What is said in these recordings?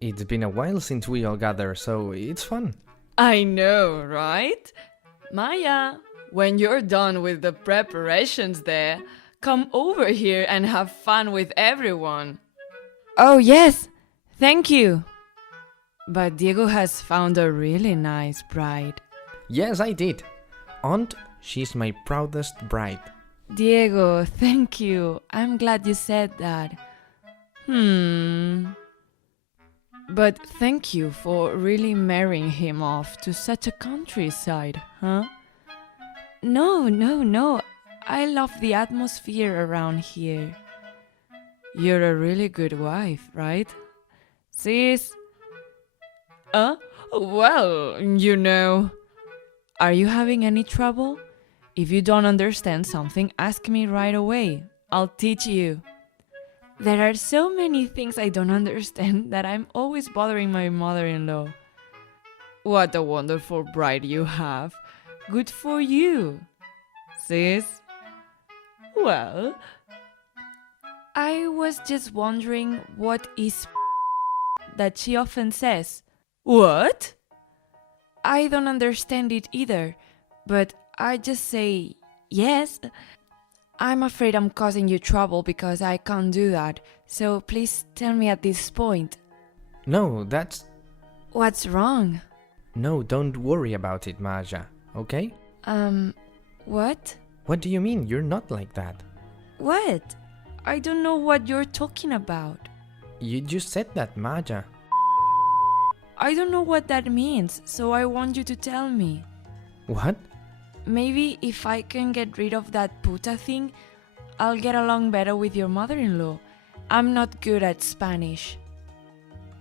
It's been a while since we all gather, so it's fun. I know, right? Maya, when you're done with the preparations there, come over here and have fun with everyone. Oh, yes, thank you. But Diego has found a really nice bride. Yes, I did. Aunt, she's my proudest bride. Diego, thank you. I'm glad you said that. But thank you for really marrying him off to such a countryside, huh? No. I love the atmosphere around here. You're a really good wife, right? Sis? Well, Are you having any trouble? If you don't understand something, ask me right away. I'll teach you. There are so many things I don't understand that I'm always bothering my mother-in-law. What a wonderful bride you have. Good for you. Sis? Well, I was just wondering what is that she often says. What? I don't understand it either, but I just say yes. I'm afraid I'm causing you trouble because I can't do that, so please tell me at this point. No, that's... What's wrong? No, don't worry about it, Maja, okay? What? What do you mean? You're not like that. What? I don't know what you're talking about. You just said that, Maja. I don't know what that means, so I want you to tell me. What? Maybe if I can get rid of that puta thing, I'll get along better with your mother-in-law. I'm not good at Spanish.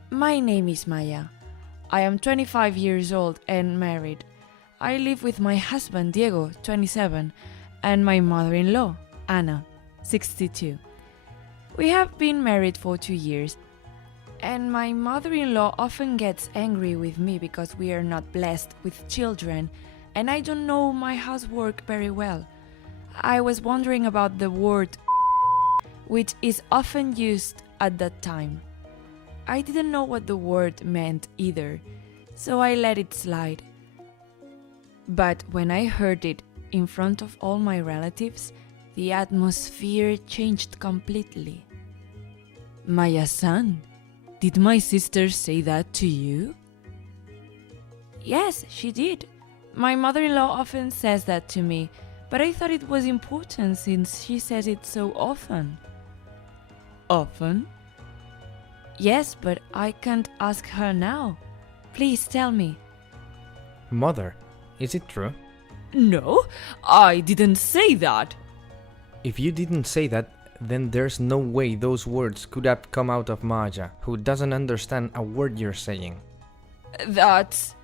My name is Maya. I am 25 years old and married. I live with my husband Diego, 27, and my mother-in-law, Ana, 62. We have been married for 2 years, and my mother-in-law often gets angry with me because we are not blessed with children, and I don't know my housework very well. I was wondering about the word which is often used at that time. I didn't know what the word meant either, so I let it slide. But when I heard it in front of all my relatives, the atmosphere changed completely. Maya-san, did my sister say that to you? Yes, she did. My mother-in-law often says that to me, but I thought it was important since she says it so often. Often? Yes, but I can't ask her now. Please tell me. Mother, is it true? No, I didn't say that. If you didn't say that, then there's no way those words could have come out of Maja, who doesn't understand a word you're saying. That's...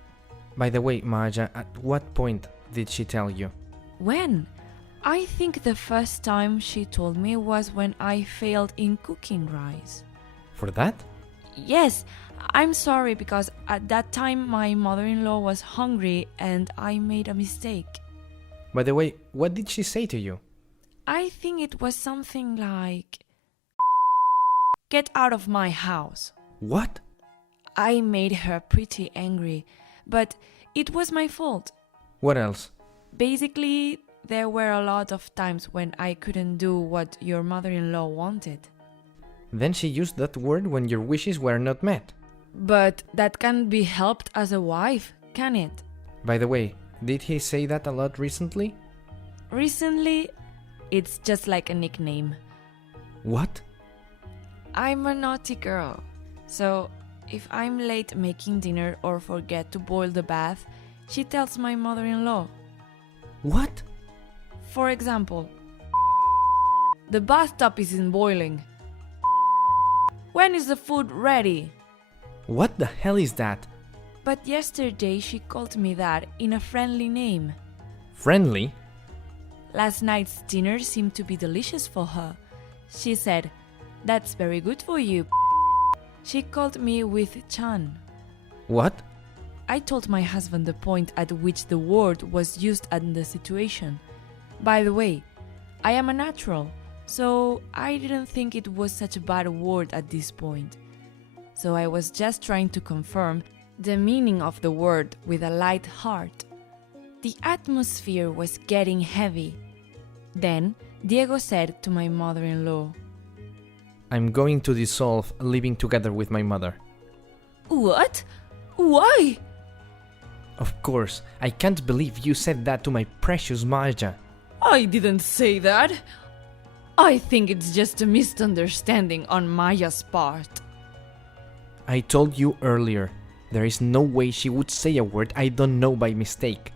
By the way, Maja, at what point did she tell you? When? I think the first time she told me was when I failed in cooking rice. For that? Yes, I'm sorry because at that time my mother-in-law was hungry and I made a mistake. By the way, what did she say to you? I think it was something like, "Get out of my house." What? I made her pretty angry, but it was my fault. What else? Basically, there were a lot of times when I couldn't do what your mother-in-law wanted. Then she used that word when your wishes were not met. But that can't be helped as a wife, can it? By the way, did he say that a lot recently? Recently, it's just like a nickname. What? I'm a naughty girl, so if I'm late making dinner or forget to boil the bath, she tells my mother-in-law. What? For example, "The bathtub isn't boiling. When is the food ready?" What the hell is that? But yesterday she called me that in a friendly name. Friendly? Last night's dinner seemed to be delicious for her. She said, "That's very good for you." She called me with Chan. What? I told my husband the point at which the word was used in the situation. By the way, I am a natural, so I didn't think it was such a bad word at this point. so I was just trying to confirm the meaning of the word with a light heart. The atmosphere was getting heavy. Then Diego said to my mother-in-law, I'm going to dissolve living together with my mother. "What? Why?" Of course, I can't believe you said that to my precious Maya. "I didn't say that. I think it's just a misunderstanding on Maya's part." I told you earlier, there is no way she would say a word I don't know by mistake.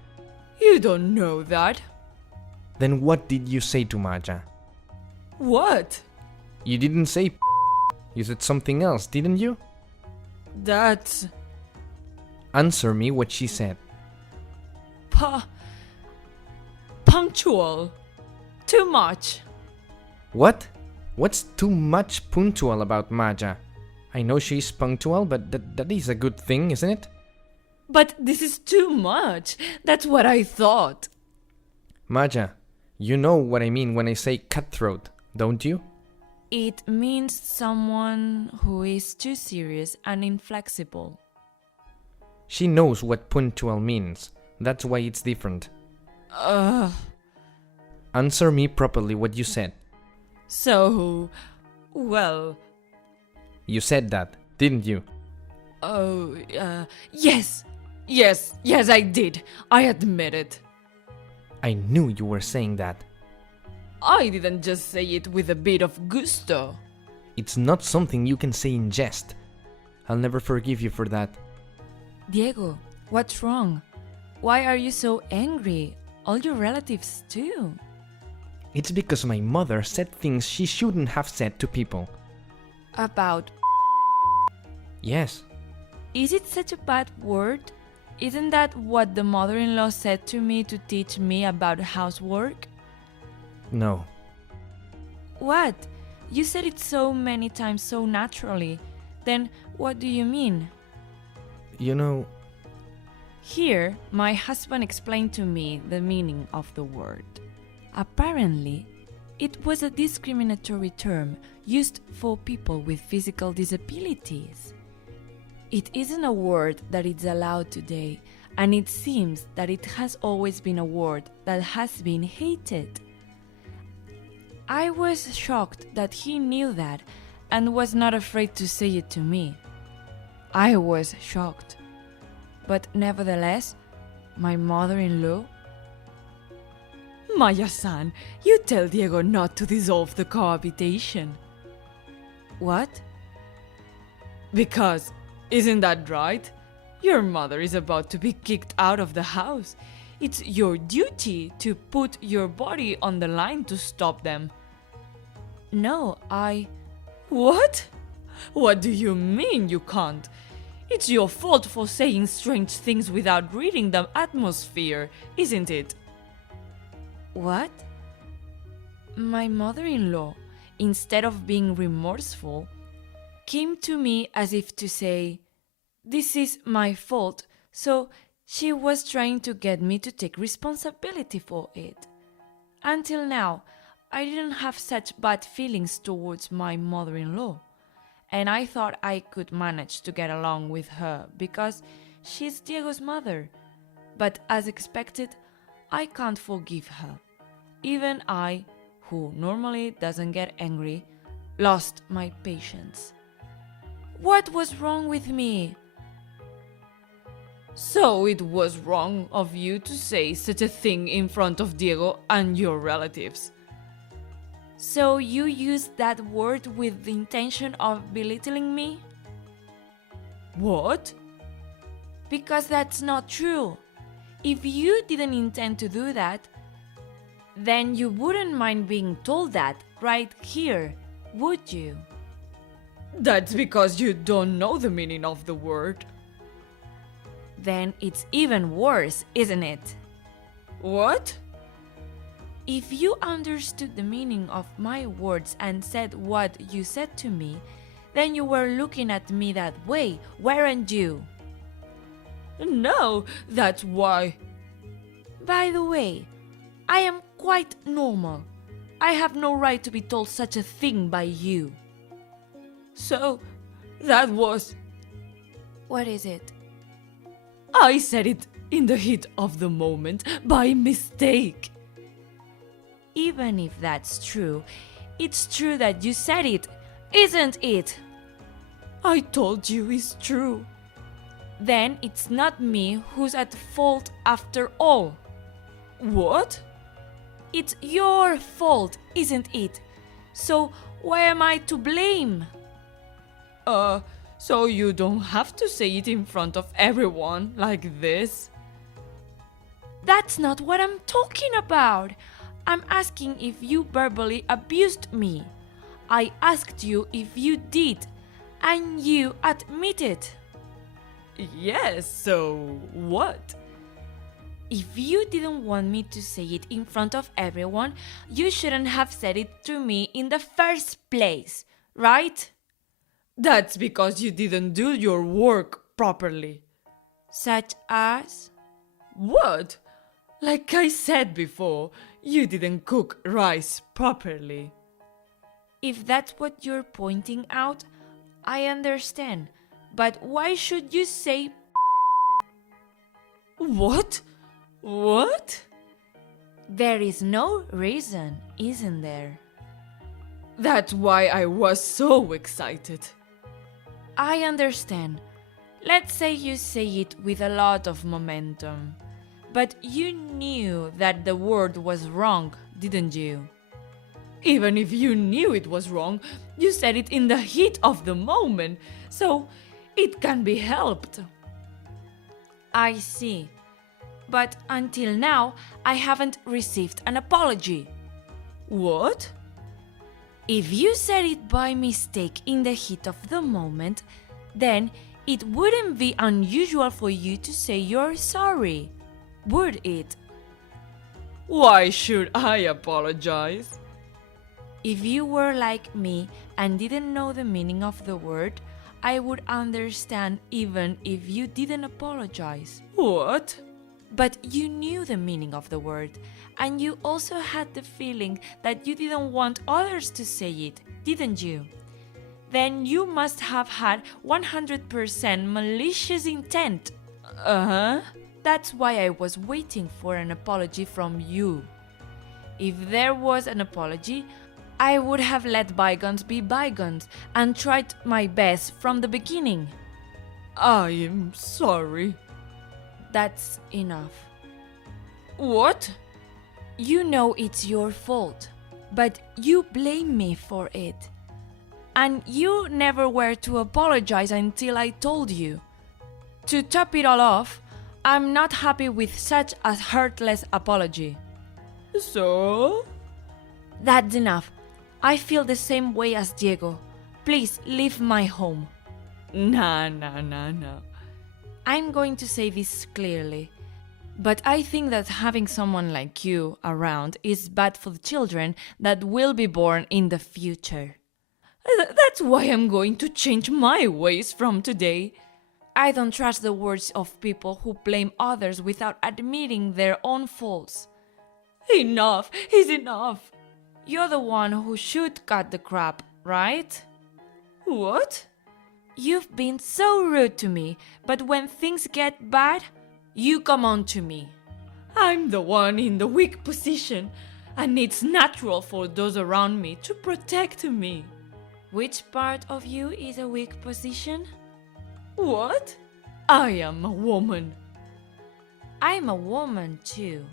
"You don't know that." Then what did you say to Maya? "What?" You didn't say You said something else, didn't you? "That's Answer me what she said. punctual. Too much." What? What's too much punctual about Maya? I know she's punctual, but that is a good thing, isn't it? "But this is too much. That's what I thought." Maya, you know what I mean when I say cutthroat, don't you? It means someone who is too serious and inflexible. She knows what punctual means. That's why it's different. Answer me properly what you said. Well, You said that, didn't you? yes, I did. I admit it. I knew you were saying that. I didn't just say it with a bit of gusto. It's not something you can say in jest. I'll never forgive you for that. Diego, what's wrong? Why are you so angry? All your relatives too. It's because my mother said things she shouldn't have said to people. About... Yes. Is it such a bad word? Isn't that what the mother-in-law said to me to teach me about housework? No. What? You said it so many times so naturally. Then what do you mean? You know, Here, my husband explained to me the meaning of the word. Apparently, it was a discriminatory term used for people with physical disabilities. It isn't a word that is allowed today, and it seems that it has always been a word that has been hated. I was shocked that he knew that and was not afraid to say it to me. I was shocked. But nevertheless, my mother-in-law... Maya-san, you tell Diego not to dissolve the cohabitation. What? Because, isn't that right? Your mother is about to be kicked out of the house. It's your duty to put your body on the line to stop them. No, What? What do you mean you can't? It's your fault for saying strange things without reading the atmosphere, isn't it? What? My mother-in-law, instead of being remorseful, came to me as if to say, "This is my fault," so she was trying to get me to take responsibility for it. Until now, I didn't have such bad feelings towards my mother-in-law, and I thought I could manage to get along with her because she's Diego's mother. But as expected, I can't forgive her. Even I, who normally doesn't get angry, lost my patience. What was wrong with me? So it was wrong of you to say such a thing in front of Diego and your relatives. So you used that word with the intention of belittling me? What? Because that's not true. If you didn't intend to do that, then you wouldn't mind being told that right here, would you? That's because you don't know the meaning of the word. Then it's even worse, isn't it? What? If you understood the meaning of my words and said what you said to me, then you were looking at me that way, weren't you? No, that's why. By the way, I am quite normal. I have no right to be told such a thing by you. So, That was. What is it? I said it in the heat of the moment by mistake. Even if that's true, it's true that you said it, isn't it? I told you it's true. Then it's not me who's at fault after all. What? It's your fault, isn't it? So why am I to blame? So you don't have to say it in front of everyone like this? That's not what I'm talking about. I'm asking if you verbally abused me. I asked you if you did, and you admitted. Yes, so what? If you didn't want me to say it in front of everyone, you shouldn't have said it to me in the first place, right? That's because you didn't do your work properly. Such as? What? Like I said before, you didn't cook rice properly. If that's what you're pointing out, I understand. But why should you say? What? What? There is no reason, isn't there? That's why I was so excited. I understand. Let's say you say it with a lot of momentum. But you knew that the word was wrong, didn't you? Even if you knew it was wrong, you said it in the heat of the moment, so it can be helped. I see. But until now, I haven't received an apology. What? If you said it by mistake in the heat of the moment, then it wouldn't be unusual for you to say you're sorry, would it? Why should I apologize? If you were like me and didn't know the meaning of the word, I would understand even if you didn't apologize. What? But you knew the meaning of the word, and you also had the feeling that you didn't want others to say it, didn't you? Then you must have had 100% malicious intent. Uh-huh. That's why I was waiting for an apology from you. If there was an apology, I would have let bygones be bygones and tried my best from the beginning. I am sorry. That's enough. What? You know it's your fault, but you blame me for it. And you never were to apologize until I told you. To top it all off, I'm not happy with such a heartless apology. So? That's enough. I feel the same way as Diego. Please leave my home. Nah. I'm going to say this clearly, but I think that having someone like you around is bad for the children that will be born in the future. That's why I'm going to change my ways from today. I don't trust the words of people who blame others without admitting their own faults. Enough is enough. You're the one who should cut the crap, right? What? You've been so rude to me, but when things get bad, you come on to me. I'm the one in the weak position, and it's natural for those around me to protect me. Which part of you is a weak position? What? I am a woman. I'm a woman too.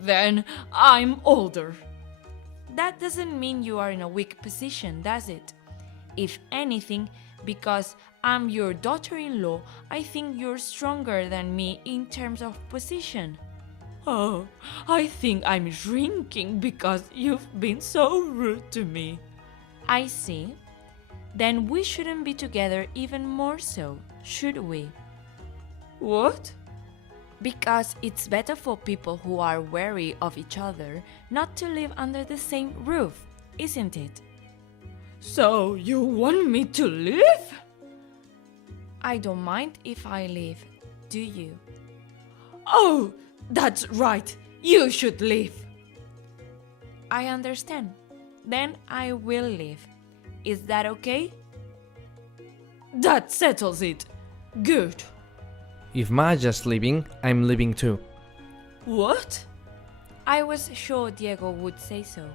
Then I'm older. That doesn't mean you are in a weak position, does it? If anything, because I'm your daughter-in-law, I think you're stronger than me in terms of position. Oh, I think I'm shrinking because you've been so rude to me. I see. Then we shouldn't be together even more so, should we? What? Because it's better for people who are wary of each other not to live under the same roof, isn't it? So you want me to leave? I don't mind if I leave, do you? Oh, that's right. You should leave. I understand. Then I will leave. Is that okay? That settles it. Good. If Maja's leaving, I'm leaving too. What? I was sure Diego would say so.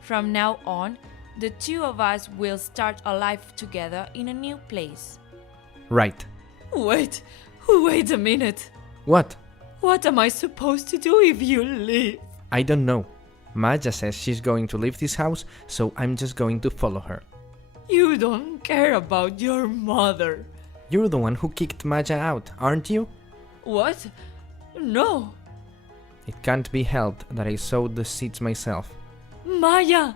From now on, the two of us will start a life together in a new place. Right. Wait a minute. What? What am I supposed to do if you leave? I don't know. Maja says she's going to leave this house, so I'm just going to follow her. You don't care about your mother. You're the one who kicked Maja out, aren't you? What? No. It can't be helped that I sowed the seeds myself. Maya,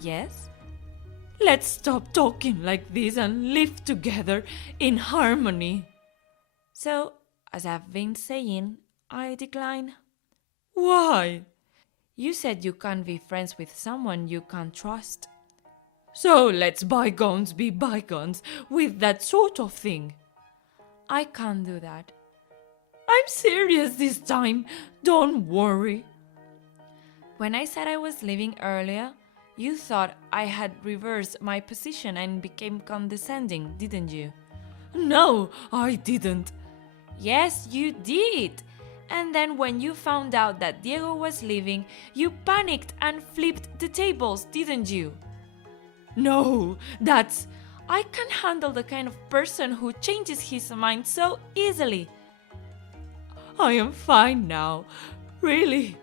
Yes? let's stop talking like this and live together in harmony. So, as I've been saying, I decline. Why? You said you can't be friends with someone you can't trust. So let's bygones be bygones with that sort of thing. I can't do that. I'm serious this time. Don't worry. When I said I was leaving earlier, you thought I had reversed my position and became condescending, didn't you? No, I didn't. Yes, you did. And then when you found out that Diego was leaving, you panicked and flipped the tables, didn't you? No, that's... I can't handle the kind of person who changes his mind so easily. I am fine now. Really.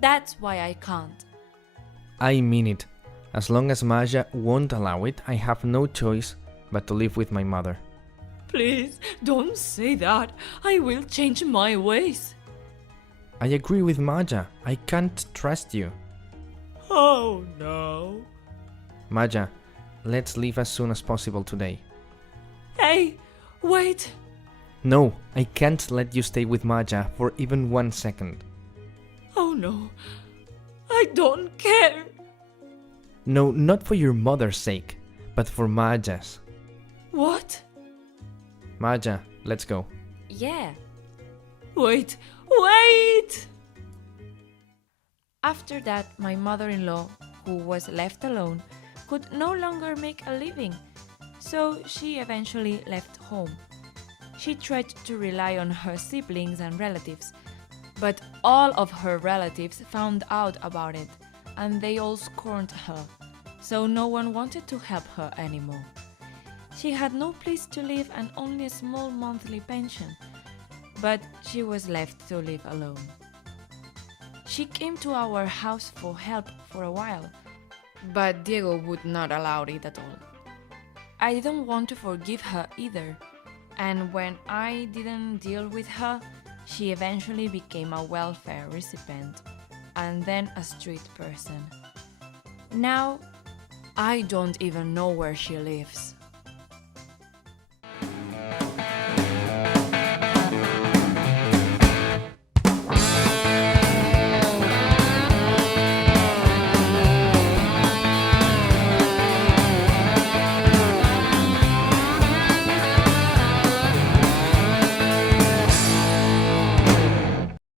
That's why I can't. I mean it. As long as Maja won't allow it, I have no choice but to live with my mother. Please, don't say that. I will change my ways. I agree with Maja. I can't trust you. Oh no. Maja, let's leave as soon as possible today. Hey, wait. No, I can't let you stay with Maja for even 1 second. Oh no. I don't care. No, not for your mother's sake, but for Maja's. What? Maja, let's go. Yeah. Wait. After that, my mother-in-law, who was left alone, could no longer make a living, so she eventually left home. She tried to rely on her siblings and relatives, but all of her relatives found out about it, and they all scorned her, so no one wanted to help her anymore. She had no place to live and only a small monthly pension, but she was left to live alone. She came to our house for help for a while, but Diego would not allow it at all. I didn't want to forgive her either, and when I didn't deal with her, she eventually became a welfare recipient, and then a street person. Now, I don't even know where she lives.